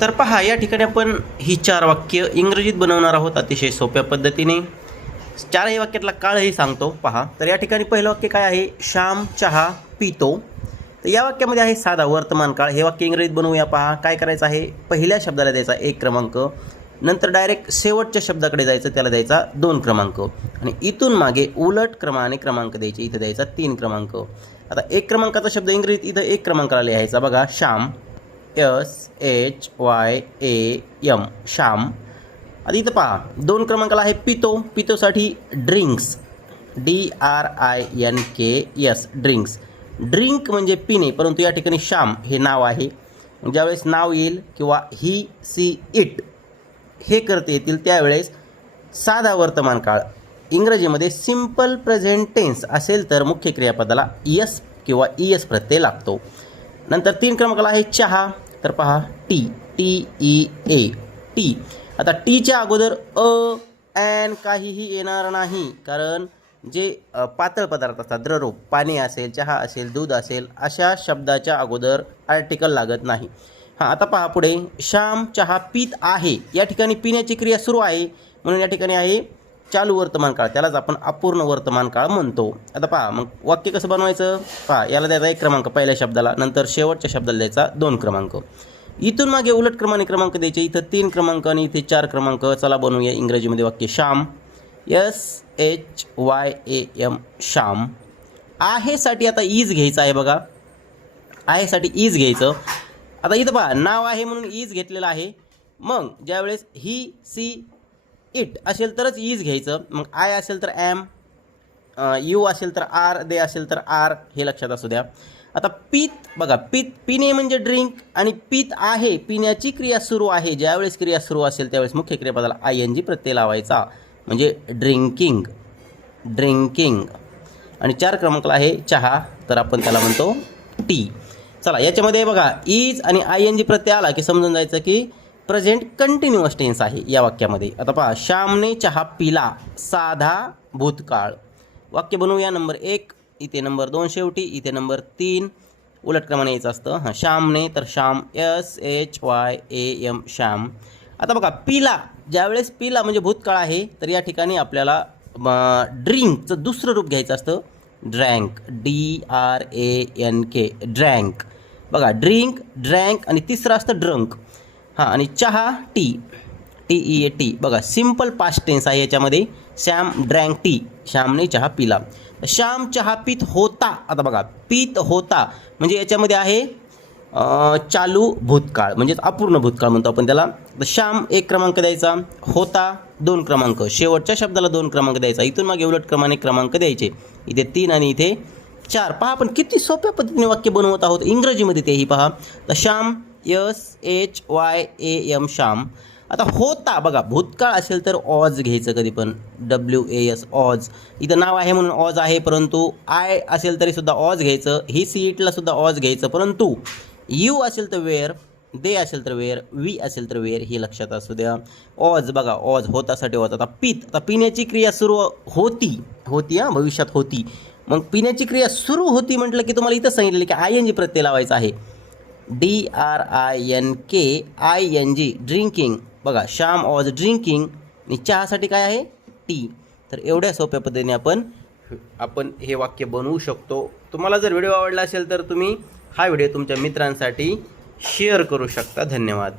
तर पहा, या ठिकाणी आपण ही 4 वाक्य इंग्रजीत बनवणार आहोत अतिशय सोप्या पद्धतीने. 4ही वाक्यातला काळही सांगतो पहा. तर या ठिकाणी पहिलं वाक्य काय आहे, श्याम चहा पितो. तर या वाक्यामध्ये आहे साधा वर्तमान काळ. हे वाक्य इंग्रजीत बनवूया पहा. काय करायचं आहे, पहिल्या शब्दाला द्यायचा 1 क्रमांक, नंतर डायरेक्ट शेवटच्या शब्दाकडे जायचं, त्याला द्यायचा 2 क्रमांक, आणि इथून मागे उलट क्रमाने क्रमांक द्यायचे, इथं द्यायचा 3 क्रमांक. आता 1 क्रमांकाचा शब्द इंग्रजीत इथं 1 क्रमांकाला लिहायचा बघा, श्याम, SHYAM, श्याम. आता इथं पहा 2 क्रमांकाला आहे पितो. पितोसाठी ड्रिंक्स, DRINKS, ड्रिंक्स. ड्रिंक म्हणजे पिणे, परंतु या ठिकाणी श्याम हे नाव आहे. ज्यावेळेस नाव येईल किंवा ही, सी, इट हे करते येतील त्यावेळेस साधा वर्तमान काळ इंग्रजीमध्ये सिम्पल प्रेझेंट टेन्स असेल तर मुख्य क्रियापदाला यस किंवा ES प्रत्यय लागतो. नंतर 3 क्रमांकाला आहे चहा. तर पहा टी, TEA, टी. आता टीच्या अगोदर ॲन काहीही येणार नाही, कारण जे पातळ पदार्थ असतात, द्रवरूप, पाणी असेल, चहा असेल, दूध असेल, अशा शब्दाच्या अगोदर आर्टिकल लागत नाही. आता पहा पुढे, श्याम चहा पीत आहे. या ठिकाणी पिण्याची क्रिया सुरू आहे, म्हणून या ठिकाणी आहे चालू वर्तमान काळ, त्यालाच आपण अपूर्ण वर्तमान काळ म्हणतो. आता पहा मग वाक्य कसं बनवायचं पहा. याला द्यायचा 1 क्रमांक पहिल्या शब्दाला, नंतर शेवटच्या शब्दाला द्यायचा 2 क्रमांक, इथून मागे उलट क्रमाने क्रमांक द्यायचे, इथं 3 क्रमांक आणि इथे 4 क्रमांक. चला बनवूया इंग्रजीमध्ये वाक्य. श्याम, SHYAM, श्याम. आहेसाठी आता इज घ्यायचं आहे बघा, आहेसाठी इज घ्यायचं. आता इथं पहा नाव आहे म्हणून इज घेतलेलं आहे. मग ज्यावेळेस ही, सी, इट असेल तरच इज घ्यायचं. मग आय असेल तर ॲम, यू असेल तर आर, दे असेल तर आर, हे लक्षात असू द्या. आता पीत बघा, पिणे म्हणजे ड्रिंक, आणि पीत आहे पिण्याची क्रिया सुरू आहे. ज्यावेळेस क्रिया सुरू असेल त्यावेळेस मुख्य क्रियापदाला ING प्रत्यय लावायचा, म्हणजे ड्रिंकिंग. आणि 4 क्रमांकाला आहे चहा, तर आपण त्याला म्हणतो टी. चला याच्यामध्ये बघा इज आणि ING प्रत्यय आला की समजून जायचं की प्रेझेंट कंटिन्युअस टेन्स आहे या वाक्यामध्ये. आता पहा, श्यामने चहा पिला, साधा भूतकाळ. वाक्य बनवूया. नंबर 1, इथे नंबर 2 शेवटी, इथे नंबर 3 उलट क्रमाने यायचं असतं. श्यामने तर श्याम, SHYAM, श्याम. आता बघा पिला, ज्यावेळेस पिला म्हणजे भूतकाळ आहे, तर या ठिकाणी आपल्याला ड्रिंकचं दुसरं रूप घ्यायचं असतं, ड्रँक, DRANK, ड्रँक. बघा ड्रिंक, ड्रँक, आणि तिसरं असतं ड्रंक. आणि चहा TEA. बघा सिम्पल पास्ट टेन्स आहे याच्यामध्ये. श्याम ड्रँक टी, श्यामने चहा पिला. श्याम चहा पीत होता. आता बघा पीत होता म्हणजे याच्यामध्ये आहे चालू भूतकाळ, म्हणजेच अपूर्ण भूतकाळ म्हणतो आपण त्याला. तर श्याम 1 क्रमांक द्यायचा, होता 2 क्रमांक, शेवटच्या शब्दाला 2 क्रमांक द्यायचा, इथून मागे उलट क्रमाने क्रमांक द्यायचे, इथे 3 आणि इथे 4. पहा आपण किती सोप्या पद्धतीने वाक्य बनवत आहोत इंग्रजीमध्ये, तेही पहा. तर श्याम, SHYAM, श्याम. आता होता बघा, भूतकाळ असेल तर ऑज घ्यायचं कधी पण, WAS, ऑज. इथं नाव आहे म्हणून ऑज आहे, परंतु आय असेल तरी सुद्धा ऑज घ्यायचं, ही, सी, इटला सुद्धा ऑज घ्यायचं, परंतु यू असेल तर वेअर, दे असेल तर वेअर, वी असेल तर वेअर, हे लक्षात असू द्या. ऑज बघा, ऑज होतासाठी ऑज. आता पीत, आता पिण्याची क्रिया सुरू होती भविष्यात होती. मग पिण्याची क्रिया सुरू होती म्हटलं की तुम्हाला इथं सांगितलेलं की ING प्रत्यय लावायचा आहे, DRINKING, ड्रिंकिंग. बघा श्याम ऑज ड्रिंकिंग, आणि चहासाठी काय आहे टी. तर एवढ्या सोप्या पद्धतीने आपण हे वाक्य बनवू शकतो. तुम्हाला जर व्हिडिओ आवडला असेल तर तुम्ही हा व्हिडिओ तुमच्या मित्रांसाठी शेअर करू शकता. धन्यवाद.